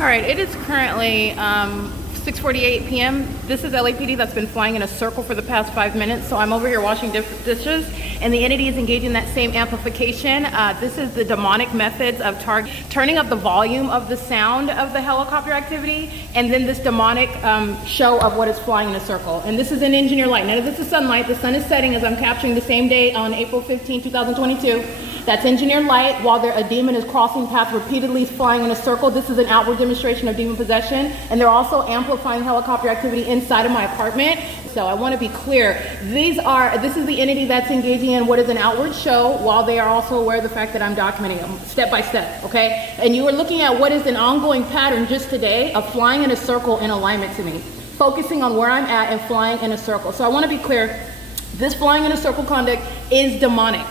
All right, it is currently 6:48 p.m. This is LAPD that's been flying in a circle for the past 5 minutes. So I'm over here washing dishes, and the entity is engaging in that same amplification. This is the demonic methods of turning up the volume of the sound of the helicopter activity, and then this demonic show of what is flying in a circle. And this is an engineer light. Now this is sunlight. The sun is setting as I'm capturing the same day on April 15, 2022. That's engineered light while a demon is crossing paths repeatedly flying in a circle. This is an outward demonstration of demon possession, and they're also amplifying helicopter activity inside of my apartment. So I want to be clear. This is the entity that's engaging in what is an outward show while they are also aware of the fact that I'm documenting them step by step, okay? And you are looking at what is an ongoing pattern just today of flying in a circle in alignment to me, focusing on where I'm at and flying in a circle. So I want to be clear. This flying in a circle conduct is demonic.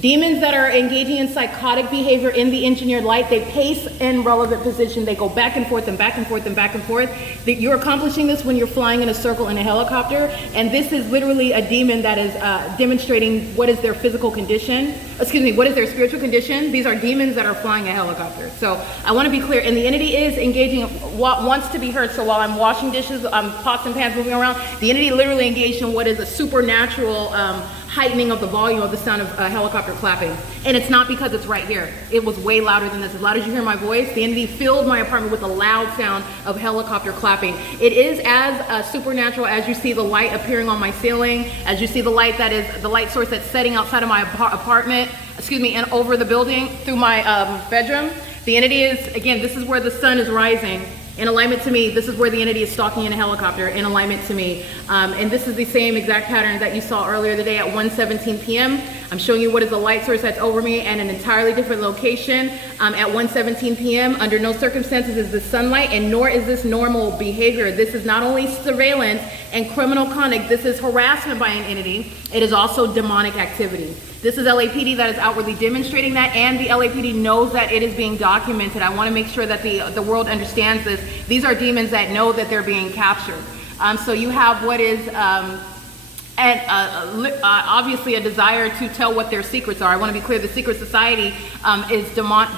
Demons that are engaging in psychotic behavior in the engineered light, they pace in relevant position. They go back and forth and back and forth and back and forth. You're accomplishing this when you're flying in a circle in a helicopter, and this is literally a demon that is demonstrating what is their physical condition. What is their spiritual condition. These are demons that are flying a helicopter. So I want to be clear, and the entity is engaging, wants to be heard. So while I'm washing dishes, pots and pans moving around, the entity literally engaged in what is a supernatural heightening of the volume of the sound of a helicopter clapping. And it's not because it's right here. It was way louder than this. As loud as you hear my voice, the entity filled my apartment with a loud sound of helicopter clapping. It is as supernatural as you see the light appearing on my ceiling, as you see the light that is the light source that's setting outside of my apartment, and over the building through my bedroom. The entity is, again, this is where the sun is rising. In alignment to me, this is where the entity is stalking in a helicopter, in alignment to me. And this is the same exact pattern that you saw earlier today at 1:17 p.m. I'm showing you what is the light source that's over me and an entirely different location at 1:17 p.m. Under no circumstances is this sunlight, and nor is this normal behavior. This is not only surveillance and criminal conduct, this is harassment by an entity. It is also demonic activity. This is LAPD that is outwardly demonstrating that, and the LAPD knows that it is being documented. I want to make sure that the world understands this. These are demons that know that they're being captured. So you have what is obviously a desire to tell what their secrets are. I want to be clear, the secret society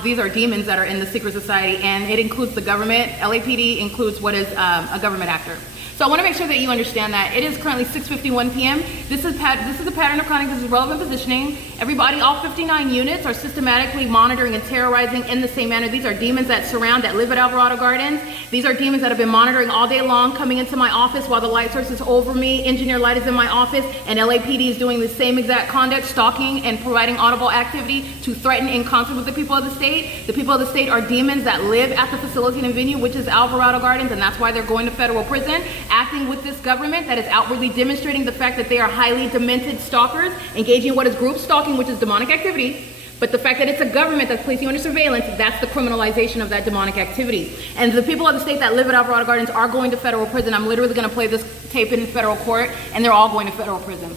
these are demons that are in the secret society, and it includes the government. LAPD includes what is a government actor. So I want to make sure that you understand that. It is currently 6:51 p.m. This is a pattern of conduct. This is relevant positioning. Everybody, all 59 units are systematically monitoring and terrorizing in the same manner. These are demons that live at Alvarado Gardens. These are demons that have been monitoring all day long, coming into my office while the light source is over me. Engineer light is in my office, and LAPD is doing the same exact conduct, stalking and providing audible activity to threaten in concert with the people of the state. The people of the state are demons that live at the facility and venue, which is Alvarado Gardens, and that's why they're going to federal prison, acting with this government that is outwardly demonstrating the fact that they are highly demented stalkers, engaging in what is group stalking, which is demonic activity. But the fact that it's a government that's placing you under surveillance, that's the criminalization of that demonic activity. And the people of the state that live at Alvarado Gardens are going to federal prison. I'm literally going to play this tape in federal court, and they're all going to federal prison.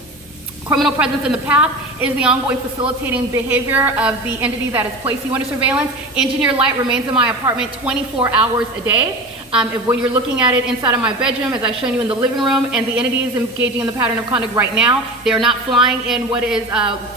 Criminal presence in the path is the ongoing facilitating behavior of the entity that is placing you under surveillance. Engineer light remains in my apartment 24 hours a day. When you're looking at it inside of my bedroom, as I've shown you in the living room, and the entity is engaging in the pattern of conduct right now, they are not flying in what is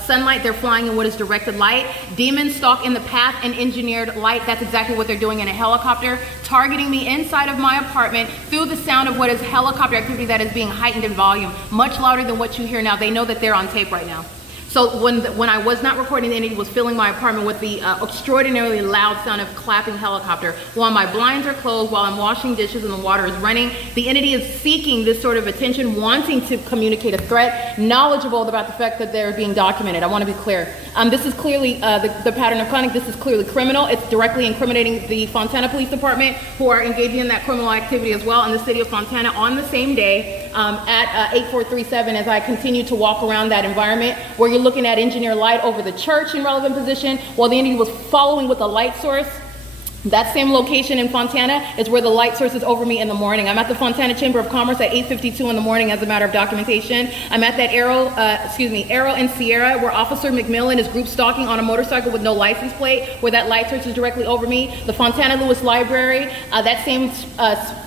sunlight, they're flying in what is directed light. Demons stalk in the path and engineered light. That's exactly what they're doing in a helicopter, targeting me inside of my apartment through the sound of what is helicopter activity that is being heightened in volume, much louder than what you hear now. They know that they're on tape right now. So when I was not recording, the entity was filling my apartment with the extraordinarily loud sound of clapping helicopter. While my blinds are closed, while I'm washing dishes and the water is running, the entity is seeking this sort of attention, wanting to communicate a threat, knowledgeable about the fact that they're being documented. I want to be clear. This is clearly the pattern of conduct. This is clearly criminal. It's directly incriminating the Fontana Police Department, who are engaging in that criminal activity as well in the city of Fontana on the same day at 8437, as I continue to walk around that environment where you're looking at engineer light over the church in relevant position while the entity was following with a light source. That same location in Fontana is where the light source is over me in the morning. I'm at the Fontana Chamber of Commerce at 8:52 in the morning as a matter of documentation. I'm at that Arrow and Sierra where Officer McMillan is group stalking on a motorcycle with no license plate, where that light source is directly over me. The Fontana Lewis Library, that same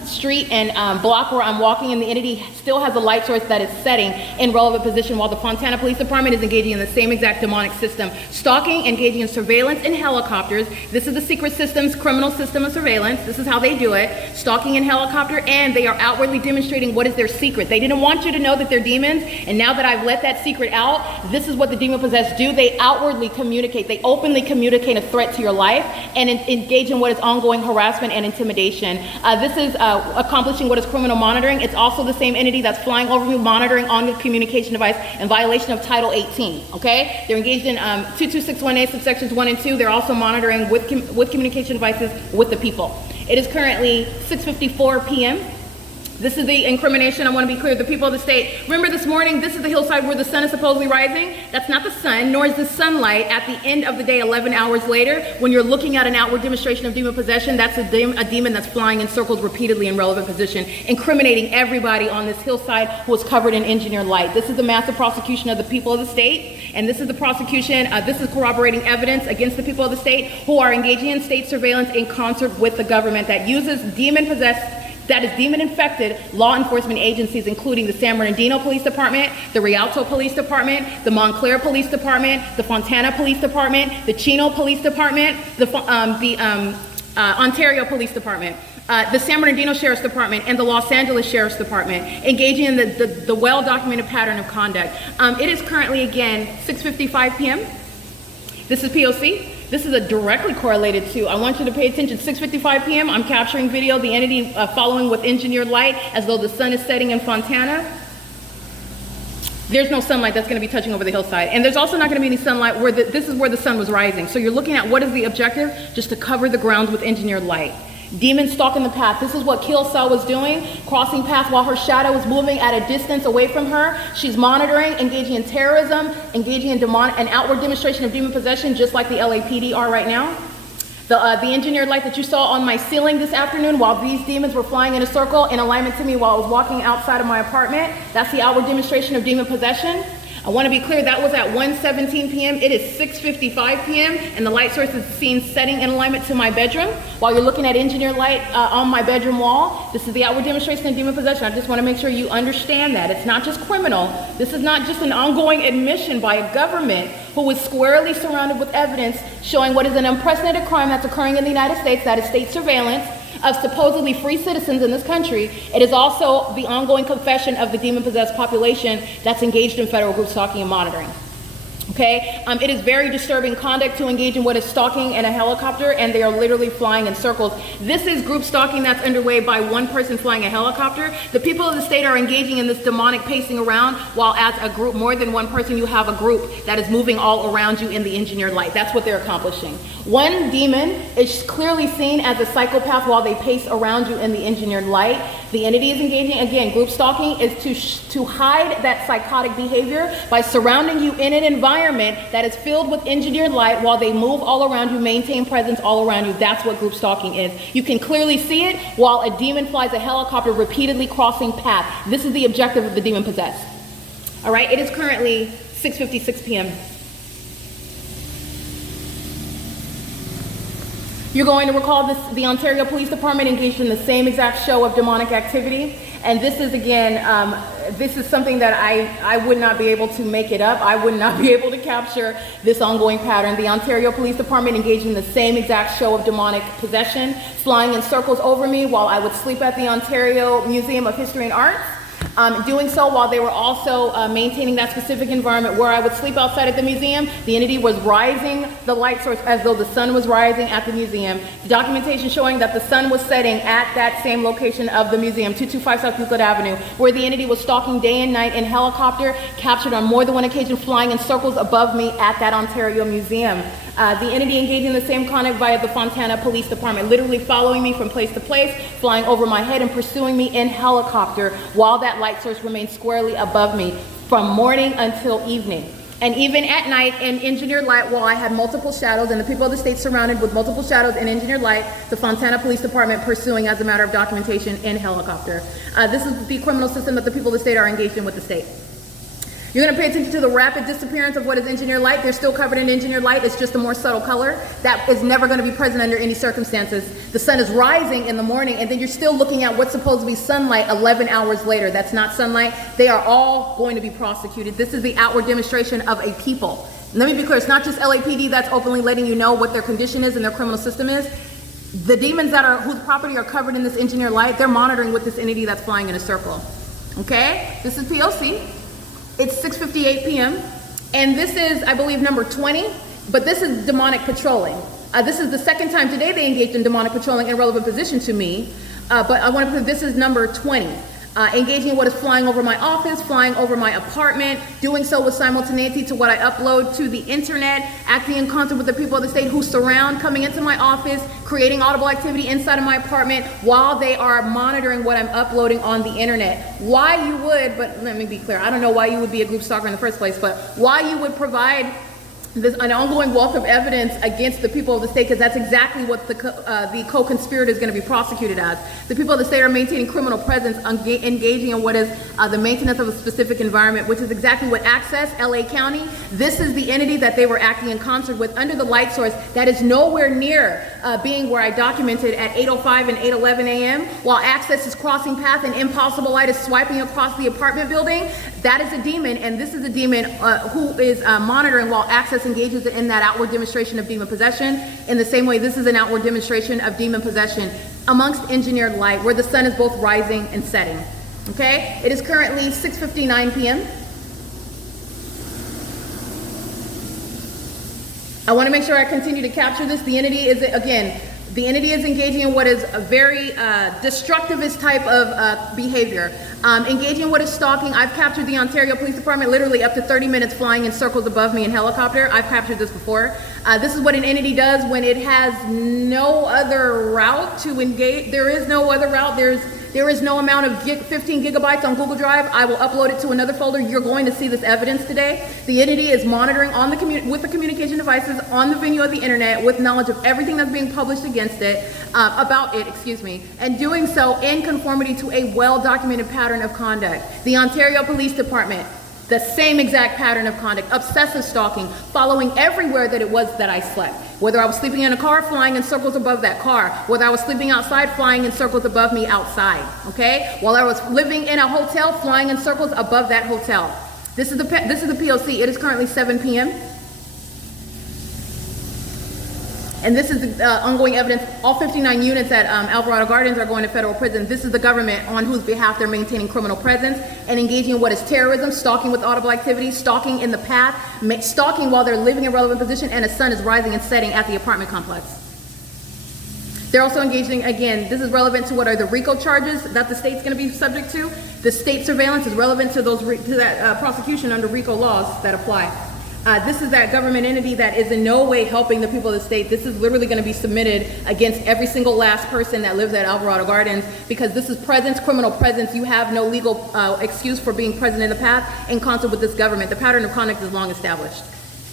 street and block where I'm walking, and the entity still has a light source that is setting in relevant position while the Fontana Police Department is engaging in the same exact demonic system, stalking, engaging in surveillance in helicopters. This is the secret systems criminal system of surveillance. This is how they do it. Stalking in helicopter, and they are outwardly demonstrating what is their secret. They didn't want you to know that they're demons, and now that I've let that secret out, this is what the demon-possessed do. They outwardly communicate. They openly communicate a threat to your life and engage in what is ongoing harassment and intimidation. This is accomplishing what is criminal monitoring. It's also the same entity that's flying over you, monitoring on the communication device in violation of Title 18, okay? They're engaged in 22618 subsections 1 and 2. They're also monitoring with communication devices with the people. It is currently 6:54 p.m. This is the incrimination. I want to be clear. The people of the state. Remember this morning, this is the hillside where the sun is supposedly rising. That's not the sun, nor is the sunlight at the end of the day, 11 hours later. When you're looking at an outward demonstration of demon possession, that's a demon that's flying in circles repeatedly in relevant position, incriminating everybody on this hillside who is covered in engineered light. This is the massive prosecution of the people of the state. And this is the prosecution. This is corroborating evidence against the people of the state who are engaging in state surveillance in concert with the government that uses demon-infected law enforcement agencies, including the San Bernardino Police Department, the Rialto Police Department, the Montclair Police Department, the Fontana Police Department, the Chino Police Department, the Ontario Police Department, the San Bernardino Sheriff's Department, and the Los Angeles Sheriff's Department, engaging in the well-documented pattern of conduct. It is currently, again, 6:55 p.m. This is P.O.C. This is a directly correlated to, I want you to pay attention, 6:55 p.m. I'm capturing video, the entity following with engineered light as though the sun is setting in Fontana. There's no sunlight that's going to be touching over the hillside. And there's also not going to be any sunlight where this is where the sun was rising. So you're looking at what is the objective? Just to cover the grounds with engineered light. Demons stalking the path. This is what Kill Cell was doing, crossing path while her shadow was moving at a distance away from her. She's monitoring, engaging in terrorism, engaging in an outward demonstration of demon possession, just like the LAPD are right now. The engineered light that you saw on my ceiling this afternoon while these demons were flying in a circle in alignment to me while I was walking outside of my apartment, that's the outward demonstration of demon possession. I want to be clear, that was at 1:17 p.m. It is 6:55 p.m. and the light source is seen setting in alignment to my bedroom. While you're looking at engineered light on my bedroom wall, this is the outward demonstration of demon possession. I just want to make sure you understand that. It's not just criminal. This is not just an ongoing admission by a government who is squarely surrounded with evidence showing what is an unprecedented crime that's occurring in the United States, that is state surveillance of supposedly free citizens in this country. It is also the ongoing confession of the demon-possessed population that's engaged in federal group stalking and monitoring. Okay, it is very disturbing conduct to engage in what is stalking in a helicopter, and they are literally flying in circles. This is group stalking that's underway by one person flying a helicopter. The people of the state are engaging in this demonic pacing around, while as a group, more than one person, you have a group that is moving all around you in the engineered light. That's what they're accomplishing. One demon is clearly seen as a psychopath while they pace around you in the engineered light. The entity is engaging, again, group stalking is to hide that psychotic behavior by surrounding you in an environment that is filled with engineered light while they move all around you, maintain presence all around you. That's what group stalking is. You can clearly see it while a demon flies a helicopter repeatedly crossing path. This is the objective of the demon possessed. All right, it is currently 6:56 p.m. You're going to recall the Ontario Police Department engaged in the same exact show of demonic activity. And this is, again, this is something that I would not be able to make it up. I would not be able to capture this ongoing pattern. The Ontario Police Department engaged in the same exact show of demonic possession, flying in circles over me while I would sleep at the Ontario Museum of History and Arts. Doing so while they were also maintaining that specific environment where I would sleep outside at the museum. The entity was rising the light source as though the sun was rising at the museum. The documentation showing that the sun was setting at that same location of the museum, 225 South Euclid Avenue, where the entity was stalking day and night in helicopter, captured on more than one occasion, flying in circles above me at that Ontario museum. The entity engaging in the same conduct via the Fontana Police Department, literally following me from place to place, flying over my head and pursuing me in helicopter while that light source remained squarely above me from morning until evening. And even at night in engineered light, while I had multiple shadows and the people of the state surrounded with multiple shadows in engineered light, the Fontana Police Department pursuing as a matter of documentation in helicopter. This is the criminal system that the people of the state are engaged in with the state. You're going to pay attention to the rapid disappearance of what is engineered light. They're still covered in engineered light. It's just a more subtle color. That is never going to be present under any circumstances. The sun is rising in the morning, and then you're still looking at what's supposed to be sunlight 11 hours later. That's not sunlight. They are all going to be prosecuted. This is the outward demonstration of a people. Let me be clear. It's not just LAPD that's openly letting you know what their condition is and their criminal system is. The demons whose property are covered in this engineered light, they're monitoring with this entity that's flying in a circle. Okay, this is P.O.C. It's 6:58 p.m. and this is, I believe, number 20, but this is demonic patrolling. This is the second time today they engaged in demonic patrolling in relevant position to me, but I want to put this is number 20. Engaging in what is flying over my office, flying over my apartment, doing so with simultaneity to what I upload to the internet, acting in concert with the people of the state who surround, coming into my office, creating audible activity inside of my apartment while they are monitoring what I'm uploading on the internet. Why you would, but let me be clear, I don't know why you would be a group stalker in the first place, but why you would provide an ongoing wealth of evidence against the people of the state, because that's exactly what the co-conspirator is going to be prosecuted as. The people of the state are maintaining criminal presence, engaging in what is the maintenance of a specific environment, which is exactly what Access, LA County, this is the entity that they were acting in concert with under the light source that is nowhere near being where I documented at 8:05 and 8:11 a.m. while Access is crossing path and Impossible Light is swiping across the apartment building. That is a demon, and this is a demon who is monitoring while Access engages in that outward demonstration of demon possession. In the same way, this is an outward demonstration of demon possession amongst engineered light, where the sun is both rising and setting. Okay? It is currently 6:59 p.m. I want to make sure I continue to capture this. The entity is, again, the entity is engaging in what is a very destructivist type of behavior. Engaging in what is stalking. I've captured the Ontario Police Department literally up to 30 minutes flying in circles above me in helicopter. I've captured this before. This is what an entity does when it has no other route to engage. There is no other route. There is no amount of 15 gigabytes on Google Drive. I will upload it to another folder. You're going to see this evidence today. The entity is monitoring on with the communication devices on the venue of the internet with knowledge of everything that's being published against it, about it, excuse me, and doing so in conformity to a well-documented pattern of conduct. The Ontario Police Department, the same exact pattern of conduct, obsessive stalking, following everywhere that it was that I slept. Whether I was sleeping in a car, flying in circles above that car. Whether I was sleeping outside, flying in circles above me outside, okay? While I was living in a hotel, flying in circles above that hotel. This is the P.O.C. It is currently 7 p.m. And this is the ongoing evidence. All 59 units at Alvarado Gardens are going to federal prison. This is the government on whose behalf they're maintaining criminal presence and engaging in what is terrorism, stalking with audible activity, stalking in the path, stalking while they're living in relevant position and the sun is rising and setting at the apartment complex. They're also engaging, again, this is relevant to what are the RICO charges that the state's going to be subject to. The state surveillance is relevant to that prosecution under RICO laws that apply. This is that government entity that is in no way helping the people of the state. This is literally going to be submitted against every single last person that lives at Alvarado Gardens, because this is presence, criminal presence. You have no legal excuse for being present in the path in concert with this government. The pattern of conduct is long established.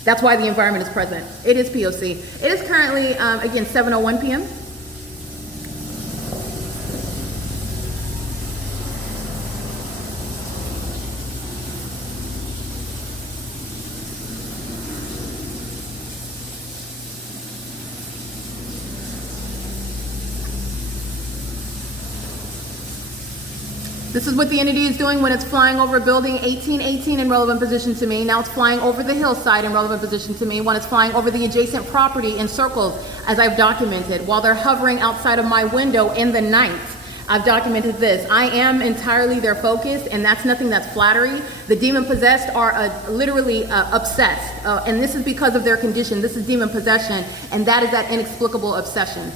That's why the environment is present. It is P.O.C. It is currently, again, 7:01 p.m. This is what the entity is doing when it's flying over building 1818 in relevant position to me. Now it's flying over the hillside in relevant position to me. When it's flying over the adjacent property in circles, as I've documented. While they're hovering outside of my window in the night, I've documented this. I am entirely their focus, and that's nothing that's flattery. The demon possessed are literally obsessed, and this is because of their condition. This is demon possession, and that is that inexplicable obsession.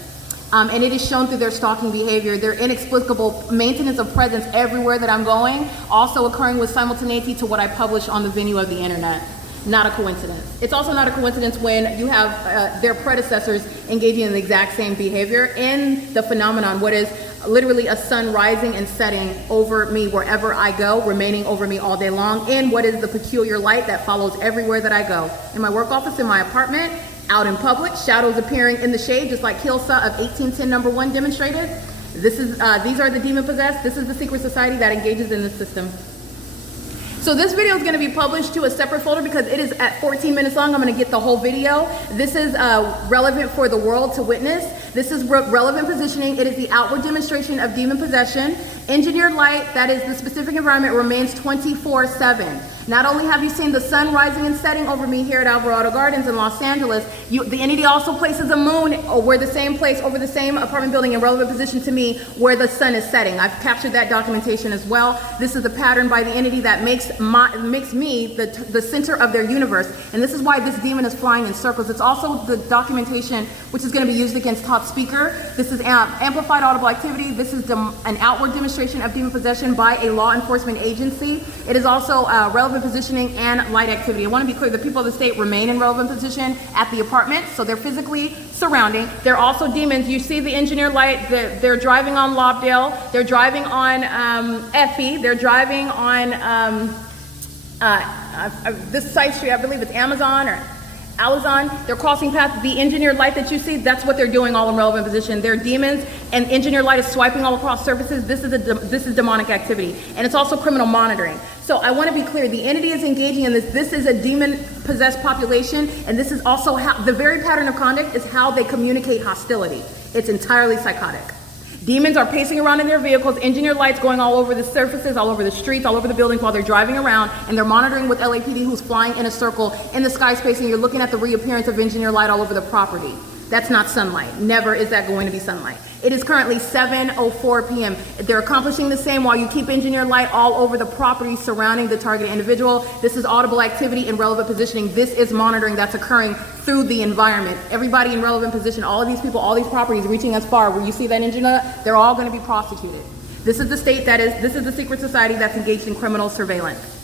And it is shown through their stalking behavior, their inexplicable maintenance of presence everywhere that I'm going, also occurring with simultaneity to what I publish on the venue of the internet. Not a coincidence. It's also not a coincidence when you have their predecessors engaging in the exact same behavior in the phenomenon, what is literally a sun rising and setting over me wherever I go, remaining over me all day long, in what is the peculiar light that follows everywhere that I go. In my work office, in my apartment, out in public, shadows appearing in the shade, just like Hilsa of 1810 #1 demonstrated. These are the demon possessed. This is the secret society that engages in the system. So this video is going to be published to a separate folder because it is at 14 minutes long. I'm going to get the whole video. This is relevant for the world to witness. This is relevant positioning. It is the outward demonstration of demon possession. Engineered light, that is the specific environment, remains 24/7. Not only have you seen the sun rising and setting over me here at Alvarado Gardens in Los Angeles, the entity also places a moon over the same place, over the same apartment building in relevant position to me where the sun is setting. I've captured that documentation as well. This is the pattern by the entity that makes me the center of their universe. And this is why this demon is flying in circles. It's also the documentation which is going to be used against top speaker. This is amplified audible activity. This is an outward demonstration of demon possession by a law enforcement agency. It is also relevant positioning and light activity. I want to be clear, the people of the state remain in relevant position at the apartment, so they're physically surrounding. They're also demons. You see the engineer light, they're driving on Lobdell, they're driving on Effie, they're driving on this side street, I believe it's Amazon or Alazon. They're crossing paths. The engineered light that you see, that's what they're doing all in relevant position. They're demons, and engineered light is swiping all across surfaces. This is demonic activity, and it's also criminal monitoring. So I want to be clear, the entity is engaging in this. This is a demon-possessed population, and this is also how, the very pattern of conduct is how they communicate hostility. It's entirely psychotic. Demons are pacing around in their vehicles, engineered lights going all over the surfaces, all over the streets, all over the buildings while they're driving around, and they're monitoring with LAPD who's flying in a circle in the sky space, and you're looking at the reappearance of engineered light all over the property. That's not sunlight. Never is that going to be sunlight. It is currently 7:04 p.m. They're accomplishing the same while you keep engineered light all over the property surrounding the targeted individual. This is audible activity in relevant positioning. This is monitoring that's occurring through the environment. Everybody in relevant position, all of these people, all these properties reaching as far where you see that engineer, they're all going to be prosecuted. This is the state this is the secret society that's engaged in criminal surveillance.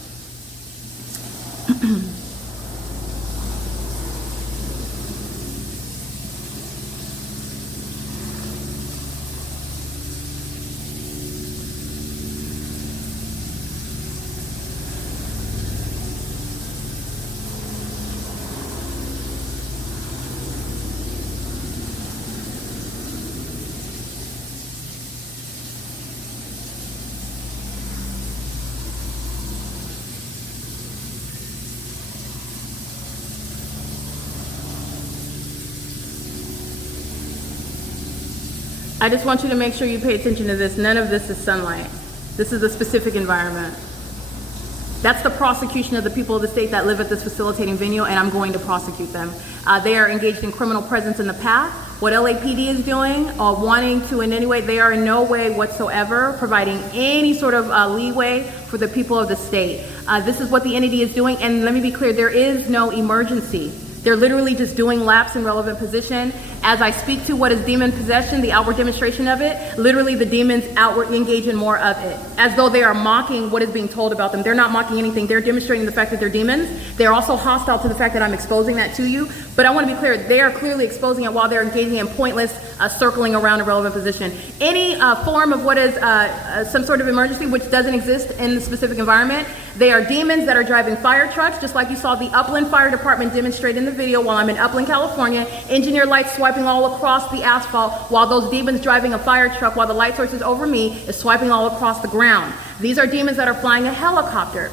I just want you to make sure you pay attention to this. None of this is sunlight. This is a specific environment. That's the prosecution of the people of the state that live at this facilitating venue, and I'm going to prosecute them. They are engaged in criminal presence in the path. What LAPD is doing, wanting to in any way, they are in no way whatsoever providing any sort of leeway for the people of the state. This is what the entity is doing, and let me be clear, there is no emergency. They're literally just doing laps in relevant position. As I speak to what is demon possession, the outward demonstration of it, literally the demons outward engage in more of it, as though they are mocking what is being told about them. They're not mocking anything. They're demonstrating the fact that they're demons. They're also hostile to the fact that I'm exposing that to you. But I want to be clear, they are clearly exposing it while they're engaging in pointless circling around a relevant position. Any form of what is some sort of emergency which doesn't exist in the specific environment, they are demons that are driving fire trucks, just like you saw the Upland Fire Department demonstrate in the video while I'm in Upland, California. Engineer lights swiping all across the asphalt while those demons driving a fire truck while the light source is over me is swiping all across the ground. These are demons that are flying a helicopter.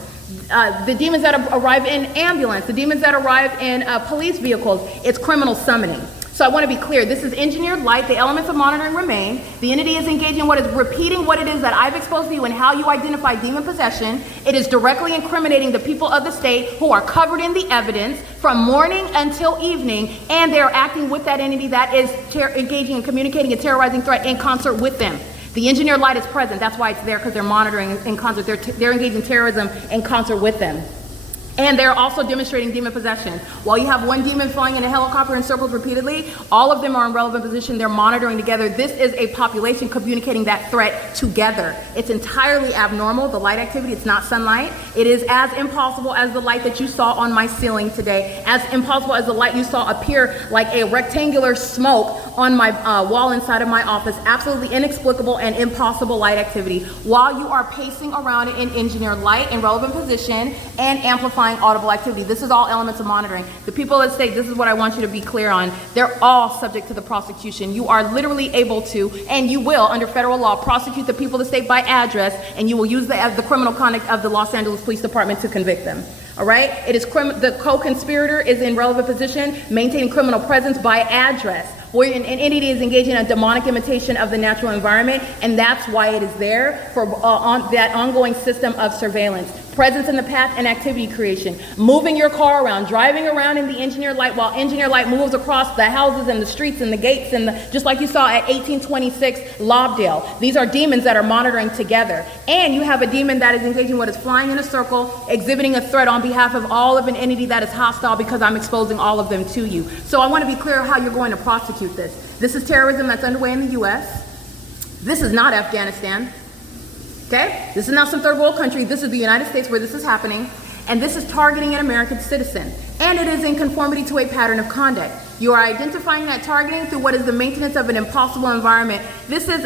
The demons that arrive in ambulance, the demons that arrive in police vehicles, it's criminal summoning. So I want to be clear, this is engineered light, the elements of monitoring remain, the entity is engaging in what is repeating what it is that I've exposed to you and how you identify demon possession. It is directly incriminating the people of the state who are covered in the evidence from morning until evening, and they are acting with that entity that is engaging and communicating a terrorizing threat in concert with them. The engineered light is present, that's why it's there, because they're monitoring in concert, they're engaging terrorism in concert with them. And they're also demonstrating demon possession. While you have one demon flying in a helicopter in circles repeatedly, all of them are in relevant position. They're monitoring together. This is a population communicating that threat together. It's entirely abnormal, the light activity. It's not sunlight. It is as impossible as the light that you saw on my ceiling today, as impossible as the light you saw appear like a rectangular smoke on my wall inside of my office. Absolutely inexplicable and impossible light activity. While you are pacing around in engineered light in relevant position and amplifying audible activity. This is all elements of monitoring. The people at stake, this is what I want you to be clear on. They're all subject to the prosecution. You are literally able to, and you will, under federal law, prosecute the people of the state by address, and you will use the criminal conduct of the Los Angeles Police Department to convict them. All right? It is the co-conspirator is in relevant position, maintaining criminal presence by address. Where an entity is engaging in a demonic imitation of the natural environment, and that's why it is there for that ongoing system of surveillance. presence in the path and activity creation, moving your car around, driving around in the engineered light while engineered light moves across the houses and the streets and the gates and just like you saw at 1826 Lobdale. These are demons that are monitoring together. And you have a demon that is engaging what is flying in a circle, exhibiting a threat on behalf of all of an entity that is hostile because I'm exposing all of them to you. So I want to be clear how you're going to prosecute this. This is terrorism that's underway in the US. This is not Afghanistan. Okay? This is not some third world country. This is the United States where this is happening. And this is targeting an American citizen. And it is in conformity to a pattern of conduct. You are identifying that targeting through what is the maintenance of an impossible environment. This is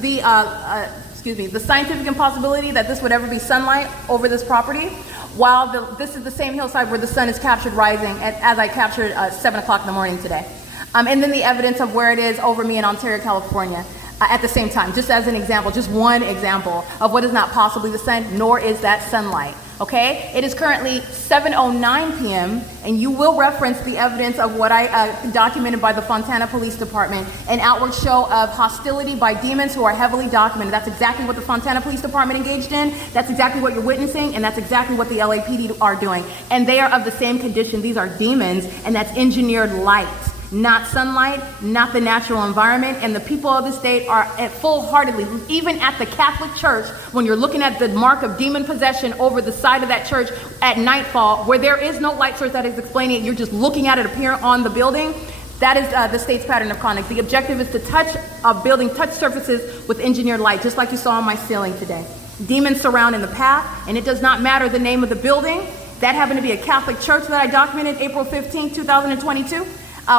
the scientific impossibility that this would ever be sunlight over this property, while this is the same hillside where the sun is captured rising, as I captured 7 o'clock in the morning today. And then the evidence of where it is over me in Ontario, California. At the same time, just as an example, just one example of what is not possibly the sun, nor is that sunlight, okay? It is currently 7:09 p.m., and you will reference the evidence of what I documented by the Fontana Police Department, an outward show of hostility by demons who are heavily documented. That's exactly what the Fontana Police Department engaged in, that's exactly what you're witnessing, and that's exactly what the LAPD are doing. And they are of the same condition. These are demons, and that's engineered light. Not sunlight, not the natural environment, and the people of the state are full-heartedly, even at the Catholic Church, when you're looking at the mark of demon possession over the side of that church at nightfall, where there is no light source that is explaining it, you're just looking at it appear on the building. That is the state's pattern of conduct. The objective is to touch a building, touch surfaces with engineered light, just like you saw on my ceiling today. Demons surround in the path, and it does not matter the name of the building. That happened to be a Catholic church that I documented April 15, 2022.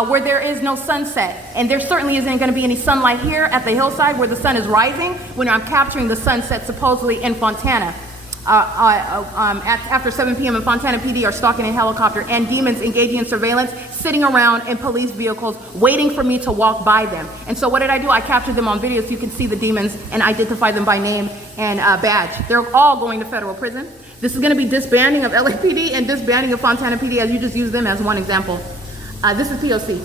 Where there is no sunset. And there certainly isn't going to be any sunlight here at the hillside where the sun is rising when I'm capturing the sunset supposedly in Fontana. After 7 p.m. in Fontana PD are stalking a helicopter and demons engaging in surveillance, sitting around in police vehicles waiting for me to walk by them. And so what did I do? I captured them on video so you can see the demons and identify them by name and badge. They're all going to federal prison. This is going to be disbanding of LAPD and disbanding of Fontana PD, as you just used them as one example. This is P.O.C.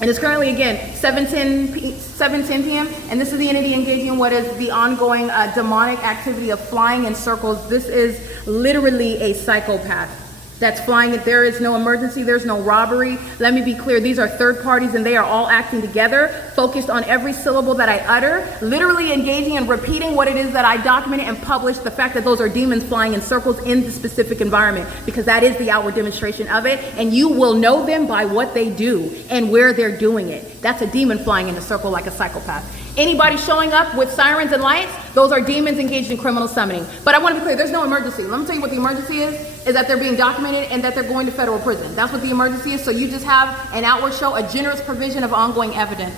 And it's currently, again, 7:10 p.m. And this is the entity engaging in what is the ongoing demonic activity of flying in circles. This is literally a psychopath that's flying it. There is no emergency. There's no robbery. Let me be clear. These are third parties, and they are all acting together, focused on every syllable that I utter, literally engaging and repeating what it is that I documented and published, the fact that those are demons flying in circles in the specific environment, because that is the outward demonstration of it, and you will know them by what they do and where they're doing it. That's a demon flying in a circle like a psychopath. Anybody showing up with sirens and lights, those are demons engaged in criminal summoning. But I want to be clear, there's no emergency. Let me tell you what the emergency is that they're being documented and that they're going to federal prison. That's what the emergency is. So you just have an outward show, a generous provision of ongoing evidence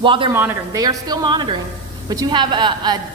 while they're monitoring. They are still monitoring. But you have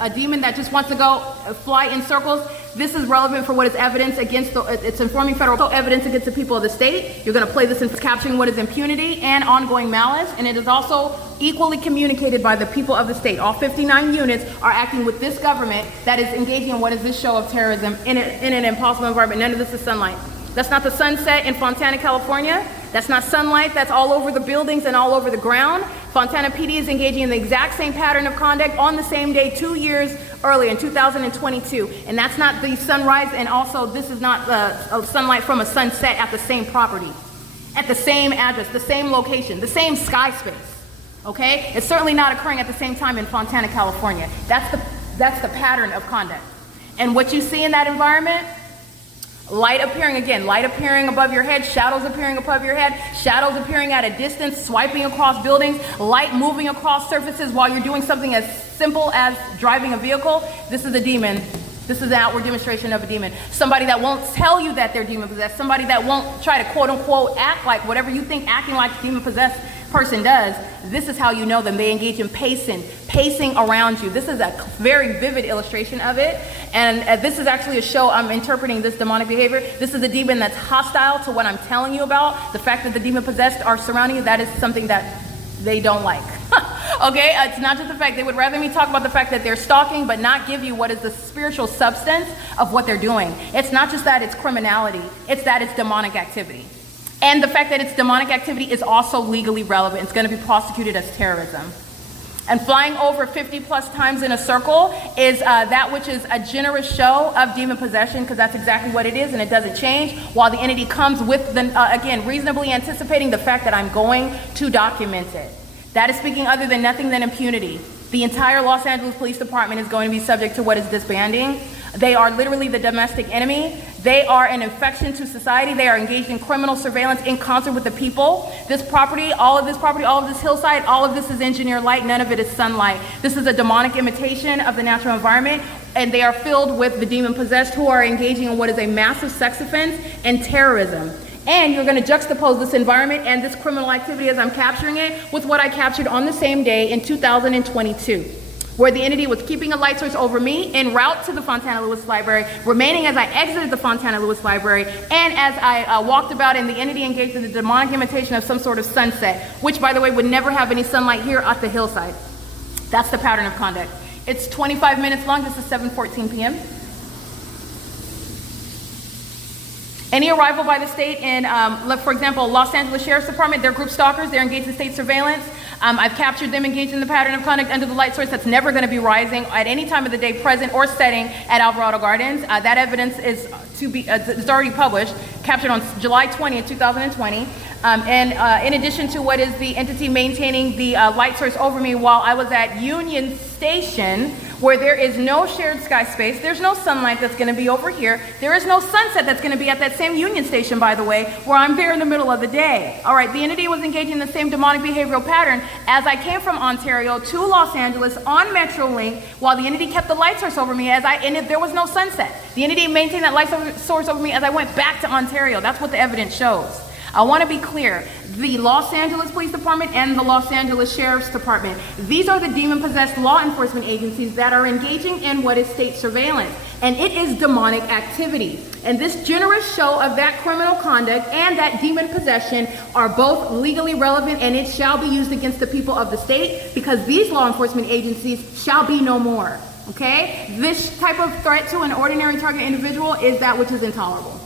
a demon that just wants to go fly in circles. This is relevant for what is evidence against, it's informing federal evidence against the people of the state. You're going to play this in capturing what is impunity and ongoing malice. And it is also equally communicated by the people of the state. All 59 units are acting with this government that is engaging in what is this show of terrorism in an impossible environment. None of this is sunlight. That's not the sunset in Fontana, California. That's not sunlight that's all over the buildings and all over the ground. Fontana PD is engaging in the exact same pattern of conduct on the same day 2 years earlier in 2022. And that's not the sunrise, and also this is not sunlight from a sunset at the same property, at the same address, the same location, the same sky space. Okay? It's certainly not occurring at the same time in Fontana, California. That's the pattern of conduct. And what you see in that environment, light appearing, again, light appearing above your head, shadows appearing above your head, shadows appearing at a distance, swiping across buildings, light moving across surfaces while you're doing something as simple as driving a vehicle. This is a demon. This is an outward demonstration of a demon. Somebody that won't tell you that they're demon possessed, somebody that won't try to quote unquote act like whatever you think acting like a demon possessed person does. This is how you know them. They engage in pacing around you. This is a very vivid illustration of it. And this is actually a show I'm interpreting this demonic behavior. This is a demon that's hostile to what I'm telling you about. The fact that the demon possessed are surrounding you, that is something that they don't like. Okay, it's not just the fact, they would rather me talk about the fact that they're stalking, but not give you what is the spiritual substance of what they're doing. It's not just that it's criminality, it's that it's demonic activity. And the fact that it's demonic activity is also legally relevant. It's going to be prosecuted as terrorism. And flying over 50 plus times in a circle is that which is a generous show of demon possession, because that's exactly what it is, and it doesn't change, while the entity comes with, again, reasonably anticipating the fact that I'm going to document it. That is speaking other than nothing than impunity. The entire Los Angeles Police Department is going to be subject to what is disbanding. They are literally the domestic enemy. They are an infection to society. They are engaged in criminal surveillance in concert with the people. This property, all of this hillside, all of this is engineered light. None of it is sunlight. This is a demonic imitation of the natural environment, and they are filled with the demon possessed who are engaging in what is a massive sex offense and terrorism. And you're going to juxtapose this environment and this criminal activity as I'm capturing it with what I captured on the same day in 2022, where the entity was keeping a light source over me en route to the Fontana Lewis Library, remaining as I exited the Fontana Lewis Library, and as I walked about, and the entity engaged in the demonic imitation of some sort of sunset, which, by the way, would never have any sunlight here at the hillside. That's the pattern of conduct. It's 25 minutes long. This is 7:14 p.m. Any arrival by the state in, for example, Los Angeles Sheriff's Department, they're group stalkers, they're engaged in state surveillance. I've captured them engaged in the pattern of conduct under the light source that's never going to be rising at any time of the day, present or setting at Alvarado Gardens. That evidence is it's already published, captured on July 20th, 2020. In addition to what is the entity maintaining the light source over me while I was at Union Station, where there is no shared sky space, there's no sunlight that's going to be over here, there is no sunset that's going to be at that same Union Station, by the way, where I'm there in the middle of the day. All right, the entity was engaging in the same demonic behavioral pattern as I came from Ontario to Los Angeles on Metrolink, while the entity kept the light source over me and there was no sunset. The entity maintained that light source over me as I went back to Ontario. That's what the evidence shows. I want to be clear, the Los Angeles Police Department and the Los Angeles Sheriff's Department, these are the demon-possessed law enforcement agencies that are engaging in what is state surveillance, and it is demonic activity. And this generous show of that criminal conduct and that demon possession are both legally relevant, and it shall be used against the people of the state, because these law enforcement agencies shall be no more, okay? This type of threat to an ordinary target individual is that which is intolerable.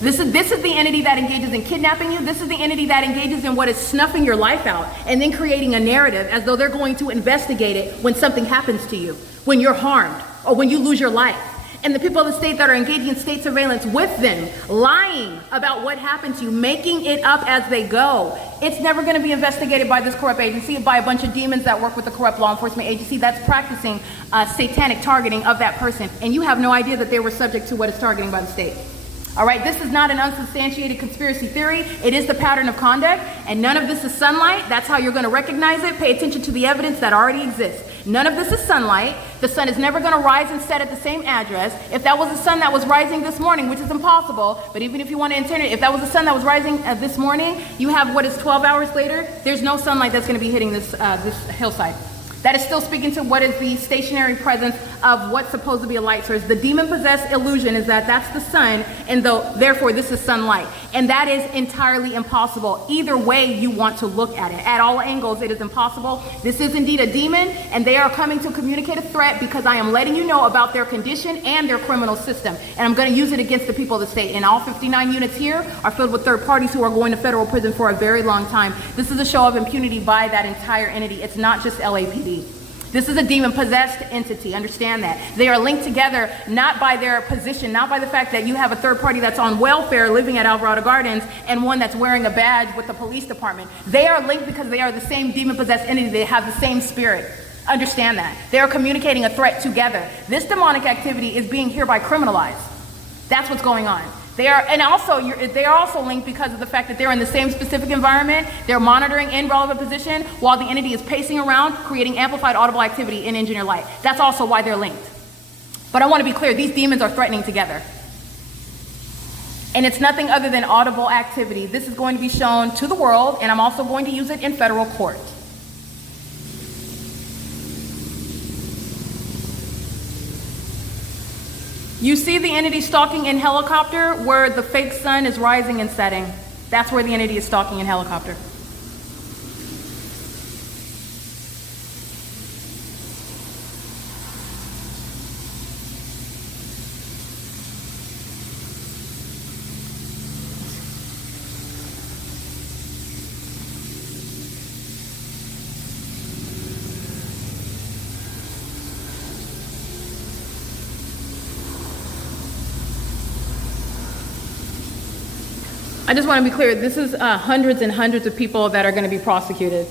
This is the entity that engages in kidnapping you. This is the entity that engages in what is snuffing your life out and then creating a narrative as though they're going to investigate it when something happens to you, when you're harmed, or when you lose your life. And the people of the state that are engaging in state surveillance with them, lying about what happened to you, making it up as they go. It's never going to be investigated by this corrupt agency, by a bunch of demons that work with the corrupt law enforcement agency that's practicing satanic targeting of that person. And you have no idea that they were subject to what is targeting by the state. All right, this is not an unsubstantiated conspiracy theory. It is the pattern of conduct, and none of this is sunlight. That's how you're going to recognize it. Pay attention to the evidence that already exists. None of this is sunlight. The sun is never going to rise and set at the same address. If that was the sun that was rising this morning, which is impossible, but even if you want to intend it, if that was the sun that was rising this morning, you have what is 12 hours later, there's no sunlight that's going to be hitting this hillside. That is still speaking to what is the stationary presence of what's supposed to be a light source. The demon-possessed illusion is that that's the sun, and therefore this is sunlight. And that is entirely impossible. Either way you want to look at it. At all angles, it is impossible. This is indeed a demon, and they are coming to communicate a threat because I am letting you know about their condition and their criminal system. And I'm going to use it against the people of the state. And all 59 units here are filled with third parties who are going to federal prison for a very long time. This is a show of impunity by that entire entity. It's not just LAPD. This is a demon-possessed entity, understand that. They are linked together not by their position, not by the fact that you have a third party that's on welfare living at Alvarado Gardens and one that's wearing a badge with the police department. They are linked because they are the same demon-possessed entity. They have the same spirit. Understand that. They are communicating a threat together. This demonic activity is being hereby criminalized. That's what's going on. They are also linked because of the fact that they're in the same specific environment. They're monitoring in relevant position while the entity is pacing around, creating amplified audible activity in engineer light. That's also why they're linked. But I want to be clear, these demons are threatening together. And it's nothing other than audible activity. This is going to be shown to the world, and I'm also going to use it in federal court. You see the entity stalking in helicopter where the fake sun is rising and setting. That's where the entity is stalking in helicopter. I just want to be clear, this is hundreds and hundreds of people that are going to be prosecuted.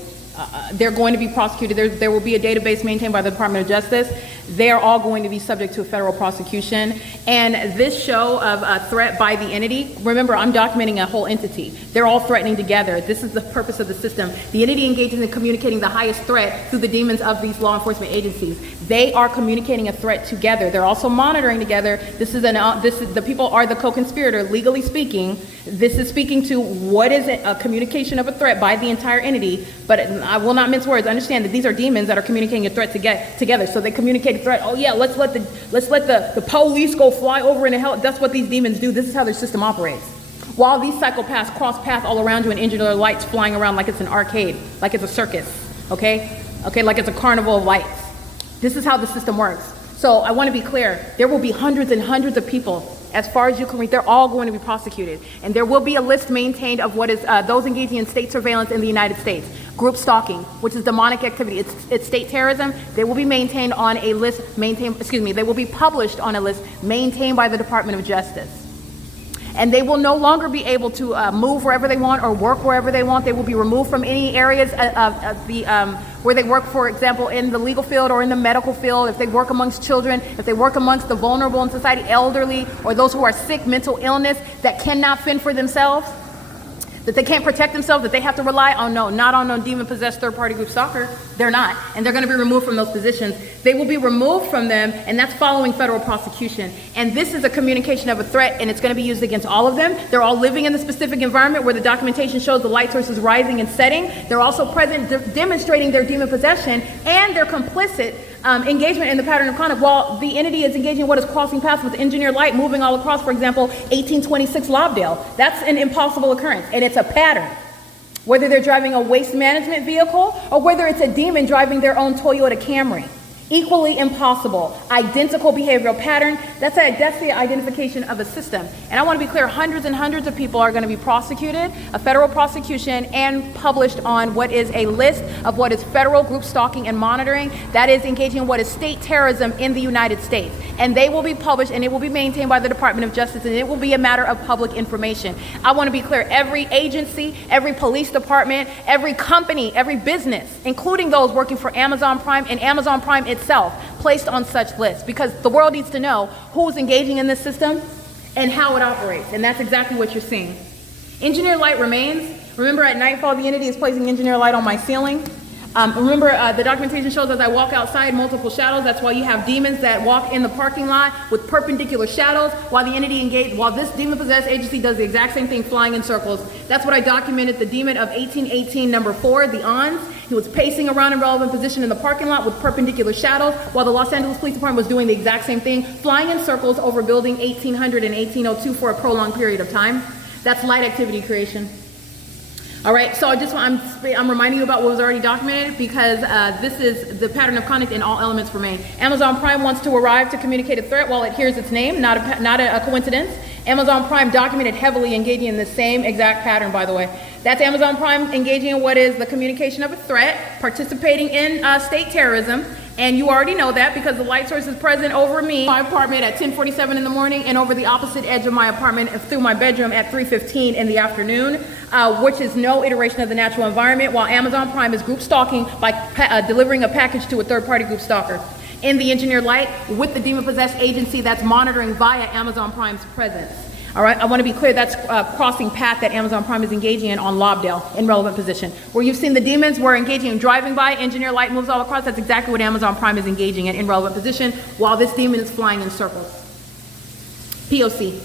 They're going to be prosecuted. There will be a database maintained by the Department of Justice. They are all going to be subject to a federal prosecution. And this show of a threat by the entity, remember, I'm documenting a whole entity. They're all threatening together. This is the purpose of the system. The entity engages in communicating the highest threat through the demons of these law enforcement agencies. They are communicating a threat together. They're also monitoring together. The people are the co-conspirator, legally speaking. This is speaking to what is a communication of a threat by the entire entity, but I will not mince words. Understand that these are demons that are communicating a threat together. So they communicate a threat. Oh yeah, let's let the police go fly over in a hell. That's what these demons do. This is how their system operates. While these psychopaths cross paths all around you and engine their lights flying around like it's an arcade, like it's a circus, okay, like it's a carnival of lights. This is how the system works. So I want to be clear. There will be hundreds and hundreds of people. As far as you can read, they're all going to be prosecuted. And there will be a list maintained of what is those engaging in state surveillance in the United States. Group stalking, which is demonic activity. It's state terrorism. They will be maintained on a list, they will be published on a list maintained by the Department of Justice. And they will no longer be able to move wherever they want or work wherever they want. They will be removed from any areas where they work, for example, in the legal field or in the medical field, if they work amongst children, if they work amongst the vulnerable in society, elderly, or those who are sick, mental illness, that cannot fend for themselves, that they can't protect themselves, that they have to rely on not on no demon-possessed third-party group stalker. They're not, and they're going to be removed from those positions. They will be removed from them, and that's following federal prosecution. And this is a communication of a threat, and it's going to be used against all of them. They're all living in the specific environment where the documentation shows the light source is rising and setting. They're also present, demonstrating their demon possession and their complicit engagement in the pattern of conduct, while the entity is engaging in what is crossing paths with engineered light moving all across, for example, 1826 Lobdell. That's an impossible occurrence, and it's a pattern. Whether they're driving a waste management vehicle or whether it's a demon driving their own Toyota Camry. Equally impossible, identical behavioral pattern. That's the identification of a system. And I want to be clear, hundreds and hundreds of people are going to be prosecuted, a federal prosecution, and published on what is a list of what is federal group stalking and monitoring, that is engaging in what is state terrorism in the United States. And they will be published and it will be maintained by the Department of Justice, and it will be a matter of public information. I want to be clear, every agency, every police department, every company, every business, including those working for Amazon Prime and Amazon Prime itself, placed on such lists, because the world needs to know who's engaging in this system and how it operates, and that's exactly what you're seeing. Engineer light remains. Remember, at nightfall, the entity is placing engineer light on my ceiling. Remember, the documentation shows as I walk outside, multiple shadows. That's why you have demons that walk in the parking lot with perpendicular shadows while the entity engaged, while this demon-possessed agency does the exact same thing, flying in circles. That's what I documented, the demon of 1818, number 4, the ONS. He was pacing around in relevant position in the parking lot with perpendicular shadows while the Los Angeles Police Department was doing the exact same thing, flying in circles over building 1800 and 1802 for a prolonged period of time. That's light activity creation. All right, so I'm reminding you about what was already documented, because this is the pattern of conduct and all elements remain. Amazon Prime wants to arrive to communicate a threat while it hears its name, not a coincidence. Amazon Prime documented heavily engaging in the same exact pattern, by the way. That's Amazon Prime engaging in what is the communication of a threat, participating in state terrorism. And you already know that because the light source is present over me, my apartment at 10:47 in the morning, and over the opposite edge of my apartment through my bedroom at 3:15 in the afternoon, which is no iteration of the natural environment, while Amazon Prime is group stalking by delivering a package to a third-party group stalker. In the engineered light with the demon-possessed agency that's monitoring via Amazon Prime's presence. All right, I want to be clear, that's crossing path that Amazon Prime is engaging in on Lobdell in relevant position. Where you've seen the demons were engaging in driving by, engineer light moves all across, that's exactly what Amazon Prime is engaging in relevant position, while this demon is flying in circles. P.O.C.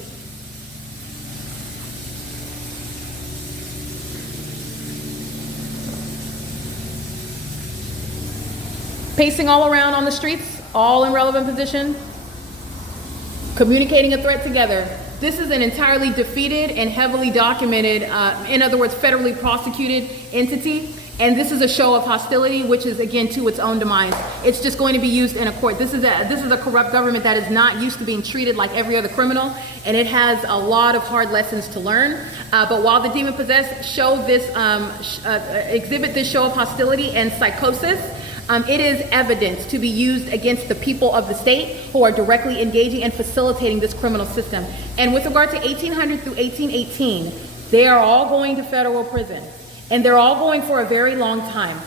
Pacing all around on the streets, all in relevant position, communicating a threat together. This is an entirely defeated and heavily documented, in other words, federally prosecuted entity. And this is a show of hostility, which is, again, to its own demise. It's just going to be used in a court. This is a corrupt government that is not used to being treated like every other criminal, and it has a lot of hard lessons to learn. But while the demon-possessed show this, exhibit this show of hostility and psychosis, it is evidence to be used against the people of the state who are directly engaging and facilitating this criminal system. And with regard to 1800 through 1818, They are all going to federal prison, and they're all going for a very long time.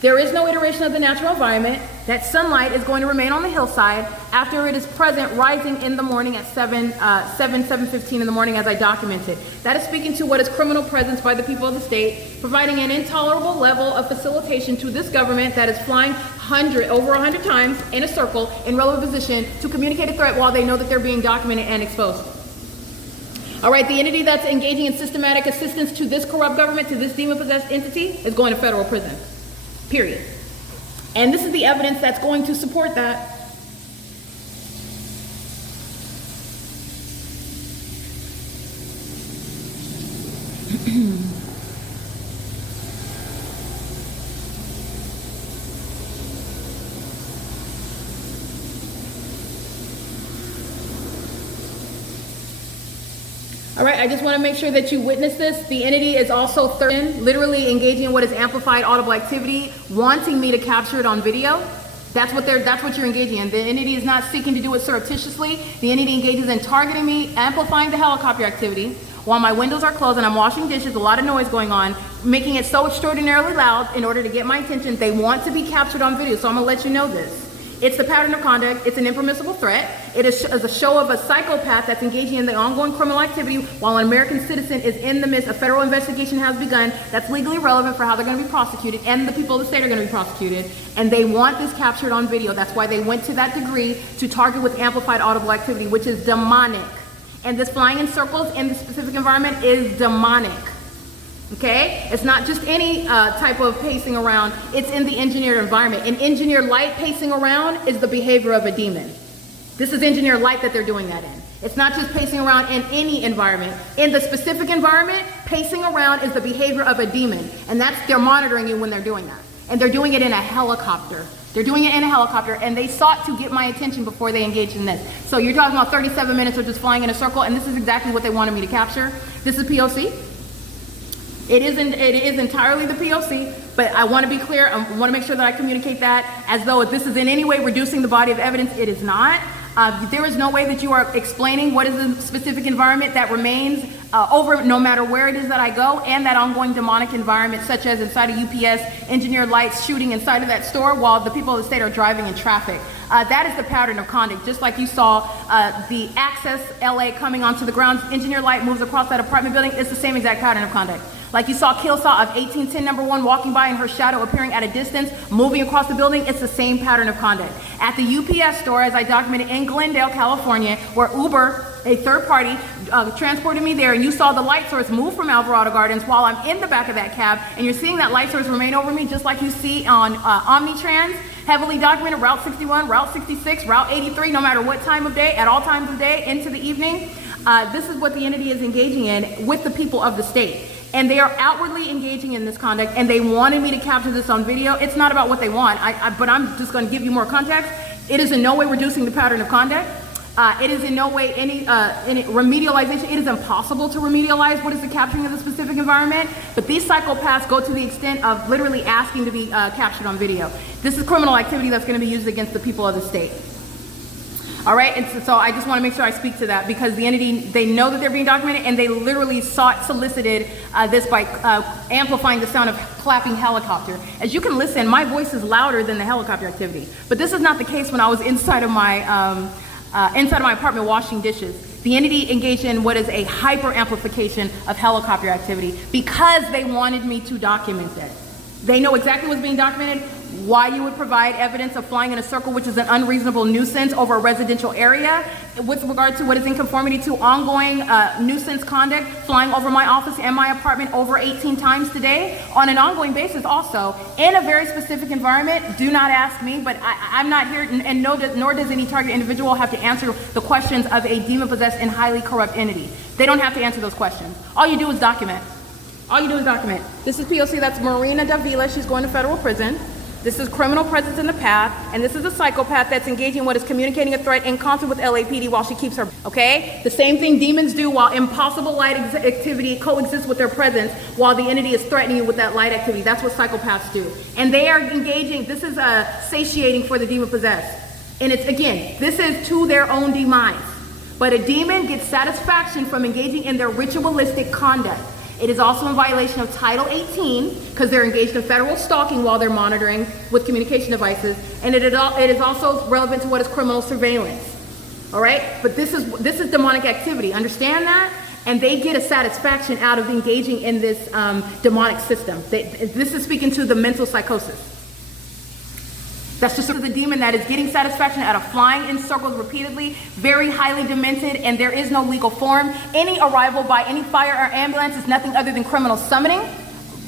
There is no iteration of the natural environment. That sunlight is going to remain on the hillside after it is present rising in the morning at 7:15 in the morning, as I documented. That is speaking to what is criminal presence by the people of the state, providing an intolerable level of facilitation to this government that is flying over 100 times in a circle in relevant position to communicate a threat while they know that they're being documented and exposed. All right, the entity that's engaging in systematic assistance to this corrupt government, to this demon-possessed entity, is going to federal prison. Period. And this is the evidence that's going to support that. All right, I just want to make sure that you witness this. The entity is also literally engaging in what is amplified audible activity, wanting me to capture it on video. That's what you're engaging in. The entity is not seeking to do it surreptitiously. The entity engages in targeting me, amplifying the helicopter activity while my windows are closed and I'm washing dishes, a lot of noise going on, making it so extraordinarily loud in order to get my attention. They want to be captured on video, so I'm gonna let you know this. It's the pattern of conduct. It's an impermissible threat. It is a show of a psychopath that's engaging in the ongoing criminal activity while an American citizen is in the midst. A federal investigation has begun that's legally relevant for how they're going to be prosecuted, and the people of the state are going to be prosecuted. And they want this captured on video. That's why they went to that degree to target with amplified audible activity, which is demonic. And this flying in circles in the specific environment is demonic. Okay? It's not just any type of pacing around. It's in the engineered environment. And engineered light pacing around is the behavior of a demon. This is engineered light that they're doing that in. It's not just pacing around in any environment. In the specific environment, pacing around is the behavior of a demon. And they're monitoring you when they're doing that. And they're doing it in a helicopter. They're doing it in a helicopter, and they sought to get my attention before they engaged in this. So you're talking about 37 minutes of just flying in a circle, and this is exactly what they wanted me to capture. This is P.O.C. It is entirely the P.O.C., but I want to be clear. I want to make sure that I communicate that as though if this is in any way reducing the body of evidence. It is not. There is no way that you are explaining what is the specific environment that remains over no matter where it is that I go, and that ongoing demonic environment, such as inside of UPS, engineered lights shooting inside of that store while the people of the state are driving in traffic. That is the pattern of conduct. Just like you saw the Access LA coming onto the grounds, engineered light moves across that apartment building. It's the same exact pattern of conduct. Like you saw Killsaw of 1810 #1 walking by and her shadow appearing at a distance, moving across the building. It's the same pattern of conduct. At the UPS store, as I documented in Glendale, California, where Uber, a third party, transported me there, and you saw the light source move from Alvarado Gardens while I'm in the back of that cab, and you're seeing that light source remain over me, just like you see on Omnitrans, heavily documented, Route 61, Route 66, Route 83, no matter what time of day, at all times of day, into the evening. This is what the entity is engaging in with the people of the state. And they are outwardly engaging in this conduct, and they wanted me to capture this on video. It's not about what they want, but I'm just going to give you more context. It is in no way reducing the pattern of conduct. It is in no way any remedialization. It is impossible to remedialize what is the capturing of the specific environment, but these psychopaths go to the extent of literally asking to be captured on video. This is criminal activity that's going to be used against the people of the state. All right, and so I just want to make sure I speak to that, because the entity, they know that they're being documented, and they literally solicited this by amplifying the sound of clapping helicopter. As you can listen, my voice is louder than the helicopter activity, but this is not the case when I was inside of my apartment washing dishes. The entity engaged in what is a hyper amplification of helicopter activity because they wanted me to document it. They know exactly what's being documented, why you would provide evidence of flying in a circle, which is an unreasonable nuisance over a residential area, with regard to what is in conformity to ongoing nuisance conduct, flying over my office and my apartment over 18 times today on an ongoing basis also, in a very specific environment. Do not ask me, but I'm not here, and nor does any target individual have to answer the questions of a demon-possessed and highly corrupt entity. They don't have to answer those questions. All you do is document. All you do is document. This is P.O.C. That's Marina Davila. She's going to federal prison. This is criminal presence in the path, and this is a psychopath that's engaging what is communicating a threat in concert with LAPD while she keeps her, okay? The same thing demons do while impossible light activity coexists with their presence while the entity is threatening you with that light activity. That's what psychopaths do. And they are engaging, this is satiating for the demon possessed. And it's, again, this is to their own demise. But a demon gets satisfaction from engaging in their ritualistic conduct. It is also in violation of Title 18 because they're engaged in federal stalking while they're monitoring with communication devices, and it is also relevant to what is criminal surveillance. All right, but this is demonic activity. Understand that? And they get a satisfaction out of engaging in this demonic system. This is speaking to the mental psychosis. That's just the demon that is getting satisfaction out of flying in circles repeatedly, very highly demented, and there is no legal form. Any arrival by any fire or ambulance is nothing other than criminal summoning.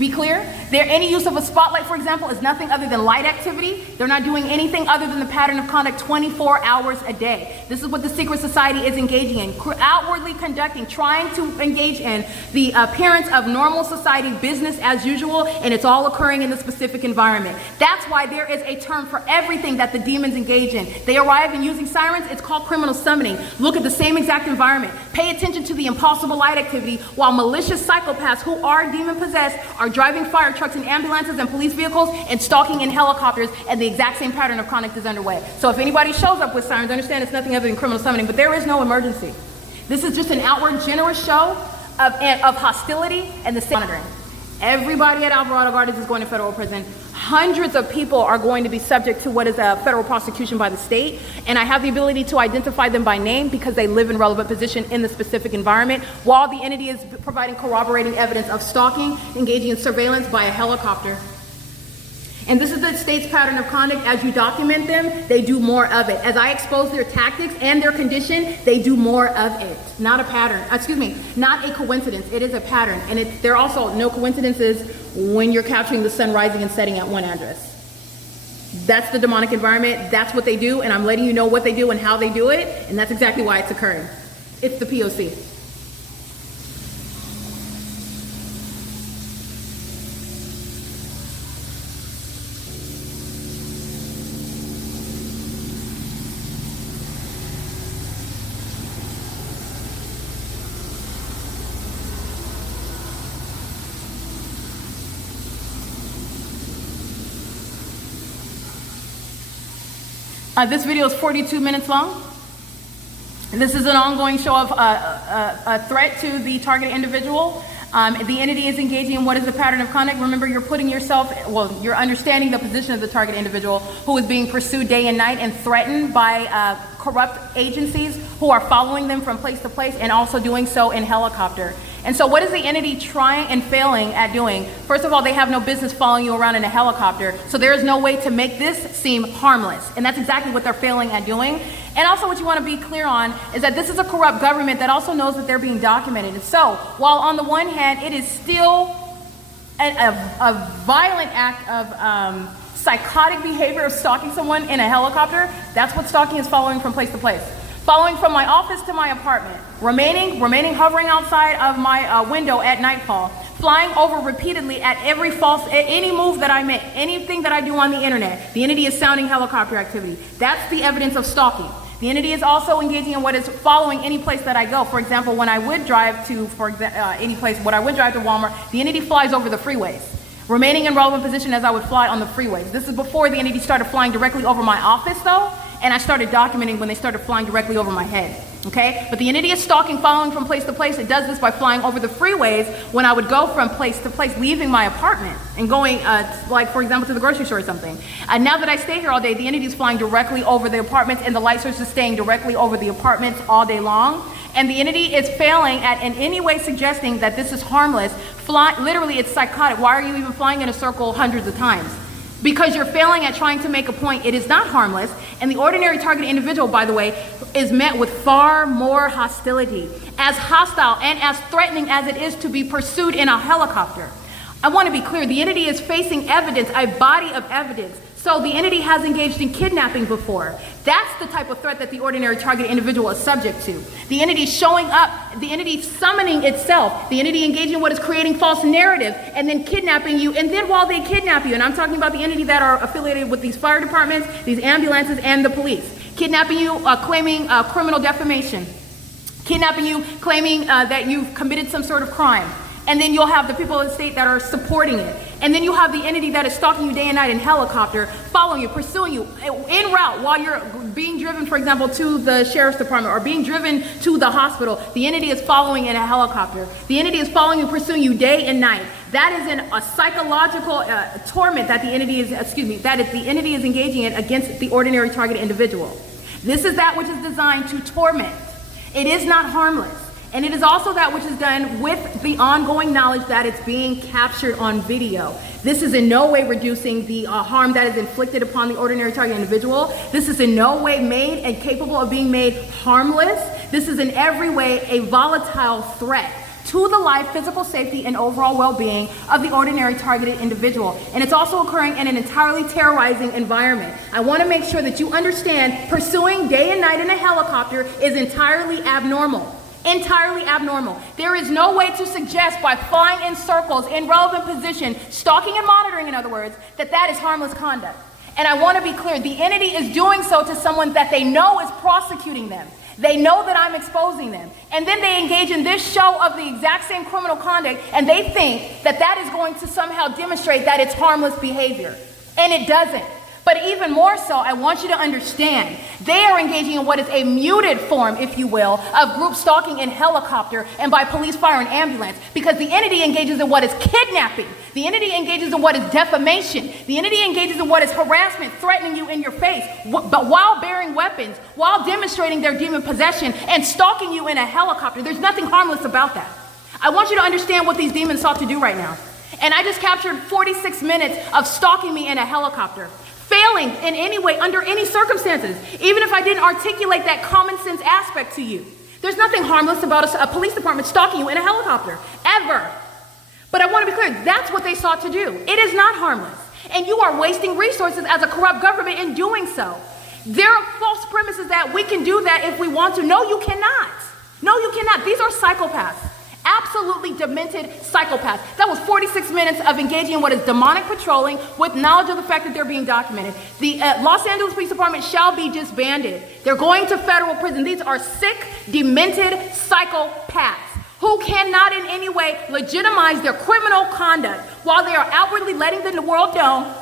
Be clear. Any use of a spotlight, for example, is nothing other than light activity. They're not doing anything other than the pattern of conduct 24 hours a day. This is what the secret society is engaging in, outwardly conducting, trying to engage in the appearance of normal society, business as usual, and it's all occurring in the specific environment. That's why there is a term for everything that the demons engage in. They arrive in using sirens. It's called criminal summoning. Look at the same exact environment. Pay attention to the impossible light activity while malicious psychopaths who are demon possessed are driving fire trucks and ambulances and police vehicles and stalking in helicopters, and the exact same pattern of conduct is underway. So if anybody shows up with sirens, understand it's nothing other than criminal summoning, but there is no emergency. This is just an outward generous show of hostility and the monitoring. Everybody at Alvarado Gardens is going to federal prison. Hundreds of people are going to be subject to what is a federal prosecution by the state, and I have the ability to identify them by name because they live in relevant position in the specific environment, while the entity is providing corroborating evidence of stalking, engaging in surveillance by a helicopter. And this is the state's pattern of conduct. As you document them, they do more of it. As I expose their tactics and their condition, they do more of it. Not a pattern, not a coincidence. It is a pattern. And there are also no coincidences when you're capturing the sun rising and setting at one address. That's the demonic environment. That's what they do. And I'm letting you know what they do and how they do it. And that's exactly why it's occurring. It's the P.O.C. This video is 42 minutes long. This is an ongoing show of a threat to the targeted individual. The entity is engaging in what is the pattern of conduct. Remember, you're putting yourself, you're understanding the position of the target individual who is being pursued day and night and threatened by corrupt agencies who are following them from place to place and also doing so in helicopter. And so what is the entity trying and failing at doing? First of all, they have no business following you around in a helicopter, so there is no way to make this seem harmless. And that's exactly what they're failing at doing. And also what you want to be clear on is that this is a corrupt government that also knows that they're being documented. And so while on the one hand, it is still a violent act of psychotic behavior of stalking someone in a helicopter, that's what stalking is, following from place to place. Following from my office to my apartment, remaining hovering outside of my window at nightfall, flying over repeatedly at any move that I make, anything that I do on the internet. The entity is sounding helicopter activity. That's the evidence of stalking. The entity is also engaging in what is following any place that I go. For example, when I would drive to, Walmart, the entity flies over the freeways, remaining in relevant position as I would fly on the freeways. This is before the entity started flying directly over my office though, and I started documenting when they started flying directly over my head, okay? But the entity is stalking, following from place to place. It does this by flying over the freeways when I would go from place to place, leaving my apartment and going, like, for example, to the grocery store or something. Now that I stay here all day, the entity is flying directly over the apartments, and the light source is staying directly over the apartments all day long. And the entity is failing at in any way suggesting that this is harmless. Literally, it's psychotic. Why are you even flying in a circle hundreds of times? Because you're failing at trying to make a point. It is not harmless, and the ordinary targeted individual, by the way, is met with far more hostility. As hostile and as threatening as it is to be pursued in a helicopter. I want to be clear, the entity is facing evidence, a body of evidence. So the entity has engaged in kidnapping before. That's the type of threat that the ordinary targeted individual is subject to. The entity showing up, the entity summoning itself, the entity engaging in what is creating false narrative and then kidnapping you. And then while they kidnap you, and I'm talking about the entity that are affiliated with these fire departments, these ambulances, and the police, kidnapping you, claiming criminal defamation, kidnapping you, claiming that you've committed some sort of crime. And then you'll have the people of the state that are supporting it. And then you have the entity that is stalking you day and night in helicopter, following you, pursuing you en route while you're being driven, for example, to the sheriff's department or being driven to the hospital. The entity is following in a helicopter. The entity is following you, pursuing you day and night. That is a psychological torment that the entity is, the entity is engaging in against the ordinary targeted individual. This is that which is designed to torment. It is not harmless. And it is also that which is done with the ongoing knowledge that it's being captured on video. This is in no way reducing the harm that is inflicted upon the ordinary target individual. This is in no way made and capable of being made harmless. This is in every way a volatile threat to the life, physical safety, and overall well-being of the ordinary targeted individual. And it's also occurring in an entirely terrorizing environment. I want to make sure that you understand pursuing day and night in a helicopter is entirely abnormal. Entirely abnormal. There is no way to suggest by flying in circles in relevant position, stalking and monitoring, in other words, that that is harmless conduct. And I want to be clear, the entity is doing so to someone that they know is prosecuting them. They know that I'm exposing them. And then they engage in this show of the exact same criminal conduct, and they think that that is going to somehow demonstrate that it's harmless behavior. And it doesn't. But even more so, I want you to understand, they are engaging in what is a muted form, if you will, of group stalking in helicopter and by police, fire, and ambulance, because the entity engages in what is kidnapping. The entity engages in what is defamation. The entity engages in what is harassment, threatening you in your face, but while bearing weapons, while demonstrating their demon possession and stalking you in a helicopter. There's nothing harmless about that. I want you to understand what these demons sought to do right now. And I just captured 46 minutes of stalking me in a helicopter. Failing in any way, under any circumstances, even if I didn't articulate that common sense aspect to you. There's nothing harmless about a police department stalking you in a helicopter, ever. But I want to be clear, that's what they sought to do. It is not harmless. And you are wasting resources as a corrupt government in doing so. There are false premises that we can do that if we want to. No, you cannot. No, you cannot. These are psychopaths. Absolutely demented psychopaths. That was 46 minutes of engaging in what is demonic patrolling with knowledge of the fact that they're being documented. The Los Angeles Police Department shall be disbanded. They're going to federal prison. These are sick, demented psychopaths who cannot in any way legitimize their criminal conduct while they are outwardly letting the world know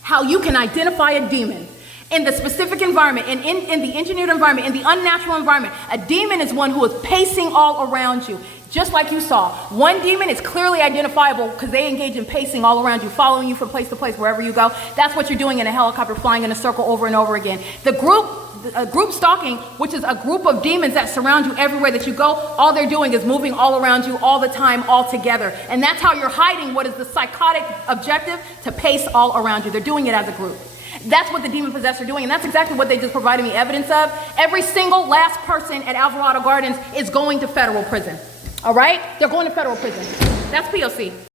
how you can identify a demon. In the specific environment, in the engineered environment, in the unnatural environment, a demon is one who is pacing all around you. Just like you saw, one demon is clearly identifiable because they engage in pacing all around you, following you from place to place, wherever you go. That's what you're doing in a helicopter, flying in a circle over and over again. The group stalking, which is a group of demons that surround you everywhere that you go, all they're doing is moving all around you all the time, all together. And that's how you're hiding what is the psychotic objective, to pace all around you. They're doing it as a group. That's what the demon possessed are doing, and that's exactly what they just provided me evidence of. Every single last person at Alvarado Gardens is going to federal prison. All right? They're going to federal prison. That's P.O.C.